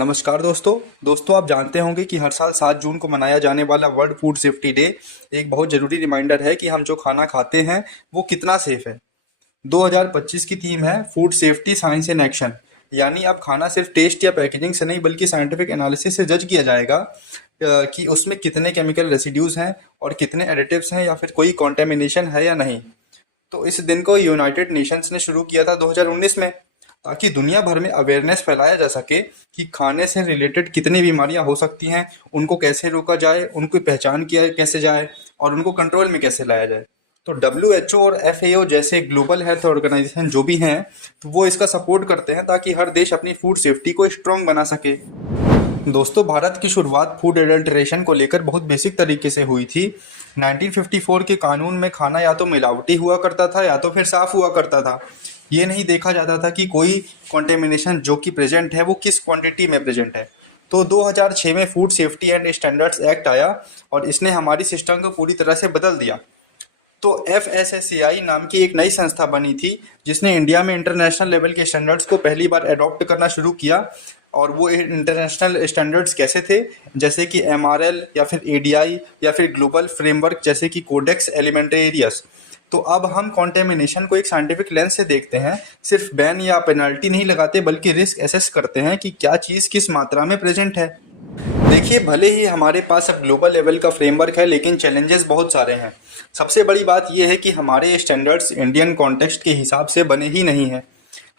नमस्कार दोस्तों आप जानते होंगे कि हर साल 7 जून को मनाया जाने वाला वर्ल्ड फूड सेफ्टी डे एक बहुत ज़रूरी रिमाइंडर है कि हम जो खाना खाते हैं वो कितना सेफ है। 2025 की थीम है food safety science in action. यानी अब खाना सिर्फ टेस्ट या पैकेजिंग से नहीं बल्कि साइंटिफिक एनालिसिस से जज किया जाएगा कि उसमें कितने केमिकल रेसिड्यूज हैं और कितने एडिटिव्स हैं या फिर कोई कॉन्टेमिनेशन है या नहीं। तो इस दिन को यूनाइटेड नेशंस ने शुरू किया था 2019 में, ताकि दुनिया भर में अवेयरनेस फैलाया जा सके कि खाने से रिलेटेड कितनी बीमारियां हो सकती हैं, उनको कैसे रोका जाए, उनकी पहचान किया कैसे जाए और उनको कंट्रोल में कैसे लाया जाए। तो WHO और FAO जैसे ग्लोबल हेल्थ ऑर्गेनाइजेशन जो भी हैं, तो वो इसका सपोर्ट करते हैं ताकि हर देश अपनी फूड सेफ्टी को स्ट्रॉन्ग बना सके। दोस्तों, भारत की शुरुआत फूड एडल्ट्रेशन को लेकर बहुत बेसिक तरीके से हुई थी। 1954 के कानून में खाना या तो मिलावटी हुआ करता था या तो फिर साफ हुआ करता था। ये नहीं देखा जाता था कि कोई कॉन्टेमिनेशन जो कि प्रेजेंट है वो किस क्वांटिटी में प्रेजेंट है। तो 2006 में food safety and standards act आया और इसने हमारी सिस्टम को पूरी तरह से बदल दिया। तो FSSAI नाम की एक नई संस्था बनी थी जिसने इंडिया में इंटरनेशनल लेवल के स्टैंडर्ड्स को पहली बार अडॉप्ट करना शुरू किया। और वो इंटरनेशनल स्टैंडर्ड्स कैसे थे, जैसे कि MRL या फिर ADI या फिर ग्लोबल फ्रेमवर्क जैसे कि कोडेक्स एलिमेंटेरियस। तो अब हम कॉन्टेमिनेशन को एक साइंटिफिक लेंस से देखते हैं, सिर्फ बैन या पेनल्टी नहीं लगाते बल्कि रिस्क एसेस करते हैं कि क्या चीज़ किस मात्रा में प्रेजेंट है। देखिए, भले ही हमारे पास अब ग्लोबल लेवल का फ्रेमवर्क है लेकिन चैलेंजेस बहुत सारे हैं। सबसे बड़ी बात यह है कि हमारे स्टैंडर्ड्स इंडियन कॉन्टेक्स्ट के हिसाब से बने ही नहीं हैं।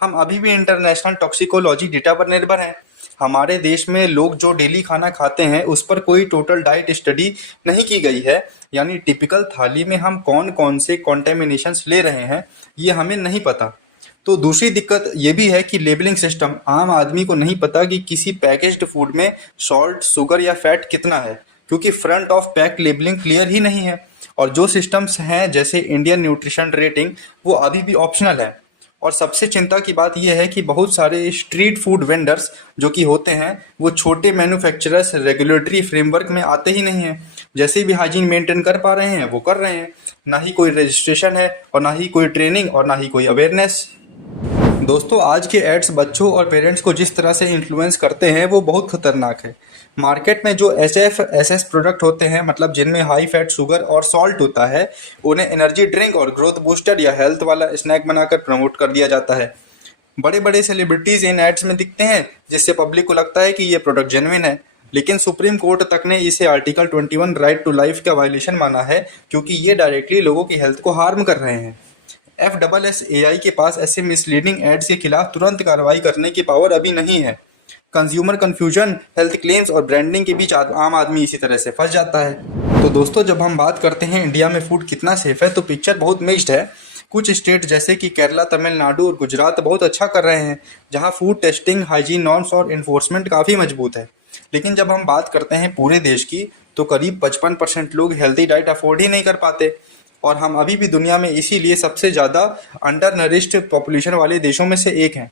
हम अभी भी इंटरनेशनल टॉक्सिकोलॉजी डेटा पर निर्भर हैं। हमारे देश में लोग जो डेली खाना खाते हैं उस पर कोई टोटल डाइट स्टडी नहीं की गई है। यानी टिपिकल थाली में हम कौन कौन से कॉन्टेमिनेशंस ले रहे हैं ये हमें नहीं पता। तो दूसरी दिक्कत ये भी है कि लेबलिंग सिस्टम, आम आदमी को नहीं पता कि किसी पैकेज्ड फूड में सॉल्ट, शुगर या फैट कितना है, क्योंकि front of pack labelling clear ही नहीं है। और जो सिस्टम्स हैं जैसे इंडियन न्यूट्रिशन रेटिंग, वो अभी भी ऑप्शनल है। और सबसे चिंता की बात यह है कि बहुत सारे स्ट्रीट फूड वेंडर्स जो कि होते हैं वो छोटे मैन्युफैक्चरर्स रेगुलेटरी फ्रेमवर्क में आते ही नहीं हैं। जैसे भी हाइजीन मेंटेन कर पा रहे हैं वो कर रहे हैं, ना ही कोई रजिस्ट्रेशन है और ना ही कोई ट्रेनिंग और ना ही कोई अवेयरनेस। दोस्तों, आज के एड्स बच्चों और पेरेंट्स को जिस तरह से इन्फ्लुएंस करते हैं वो बहुत खतरनाक है। मार्केट में जो HFSS प्रोडक्ट होते हैं, मतलब जिनमें हाई फैट, शुगर और सॉल्ट होता है, उन्हें एनर्जी ड्रिंक और ग्रोथ बूस्टर या हेल्थ वाला स्नैक बनाकर प्रमोट कर दिया जाता है। बड़े बड़े सेलिब्रिटीज इन एड्स में दिखते हैं जिससे पब्लिक को लगता है कि ये प्रोडक्ट जेन्युइन है। लेकिन सुप्रीम कोर्ट तक ने इसे आर्टिकल 21 राइट टू लाइफ का वायलेशन माना है, क्योंकि ये डायरेक्टली लोगों की हेल्थ को हार्म कर रहे हैं। FSSAI के पास ऐसे मिसलीडिंग एड्स के खिलाफ तुरंत कार्रवाई करने की पावर अभी नहीं है। कंज्यूमर कंफ्यूजन, हेल्थ क्लेम्स और ब्रांडिंग के बीच आम आदमी इसी तरह से फंस जाता है। तो दोस्तों, जब हम बात करते हैं इंडिया में फूड कितना सेफ है तो पिक्चर बहुत मिक्स्ड है। कुछ स्टेट जैसे कि केरला, तमिलनाडु और गुजरात बहुत अच्छा कर रहे हैं, जहां फूड टेस्टिंग, हाइजीन नॉर्म्स और इन्फोर्समेंट काफ़ी मजबूत है। लेकिन जब हम बात करते हैं पूरे देश की तो करीब 55% लोग हेल्थी डाइट अफोर्ड ही नहीं कर पाते। और हम अभी भी दुनिया में इसीलिए सबसे ज़्यादा अंडर नरिश्ड पॉपुलेशन वाले देशों में से एक हैं।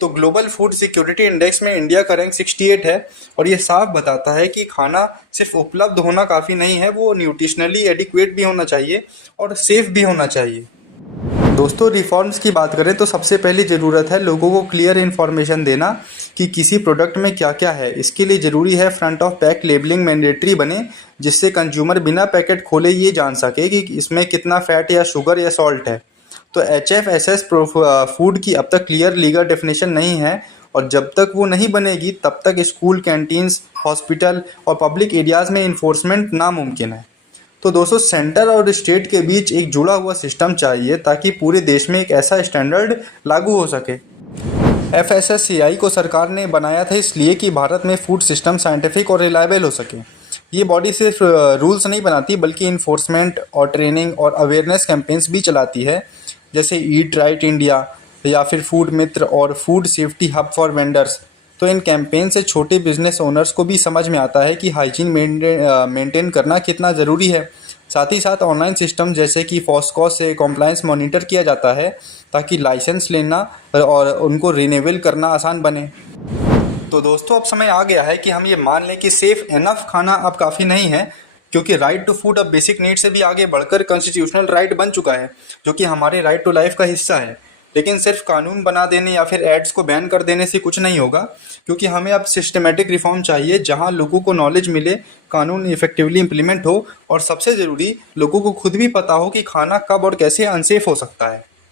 तो ग्लोबल फूड सिक्योरिटी इंडेक्स में इंडिया का रैंक 68 है और ये साफ बताता है कि खाना सिर्फ उपलब्ध होना काफ़ी नहीं है, वो न्यूट्रिशनली एडिक्वेट भी होना चाहिए और सेफ भी होना चाहिए। दोस्तों, रिफॉर्म्स की बात करें तो सबसे पहली ज़रूरत है लोगों को क्लियर इन्फॉर्मेशन देना कि किसी प्रोडक्ट में क्या क्या है। इसके लिए ज़रूरी है front of pack labelling mandatory बने, जिससे कंज्यूमर बिना पैकेट खोले ये जान सके कि इसमें कितना फैट या शुगर या सॉल्ट है। तो HFSS फूड की अब तक क्लियर लीगल डेफिनेशन नहीं है और जब तक वो नहीं बनेगी तब तक स्कूल, कैंटीन्स, हॉस्पिटल और पब्लिक एरियाज़ में इन्फोर्समेंट नामुमकिन है। तो दोस्तों, सेंटर और स्टेट के बीच एक जुड़ा हुआ सिस्टम चाहिए ताकि पूरे देश में एक ऐसा स्टैंडर्ड लागू हो सके। FSSAI को सरकार ने बनाया था इसलिए कि भारत में फूड सिस्टम साइंटिफिक और रिलायबल हो सके। ये बॉडी सिर्फ रूल्स नहीं बनाती बल्कि इन्फोर्समेंट और ट्रेनिंग और अवेयरनेस कैंपेन्स भी चलाती है, जैसे ईट राइट इंडिया या फिर फूड मित्र और food safety hub for vendors. तो इन कैंपेन से छोटे बिजनेस ओनर्स को भी समझ में आता है कि हाइजीन मेंटेन करना कितना ज़रूरी है। साथ ही साथ ऑनलाइन सिस्टम जैसे कि फॉस्कॉस से कॉम्प्लायंस मॉनिटर किया जाता है ताकि लाइसेंस लेना और उनको रिन्यूअल करना आसान बने। तो दोस्तों, अब समय आ गया है कि हम ये मान लें कि सेफ इनफ खाना अब काफ़ी नहीं है, क्योंकि राइट टू फूड अब बेसिक नीड से भी आगे बढ़कर कॉन्स्टिट्यूशनल राइट बन चुका है, जो कि हमारे राइट टू लाइफ का हिस्सा है। लेकिन सिर्फ कानून बना देने या फिर एड्स को बैन कर देने से कुछ नहीं होगा, क्योंकि हमें अब सिस्टमेटिक रिफॉर्म चाहिए जहां लोगों को नॉलेज मिले, कानून इफेक्टिवली इम्प्लीमेंट हो और सबसे ज़रूरी लोगों को खुद भी पता हो कि खाना कब और कैसे अनसेफ हो सकता है।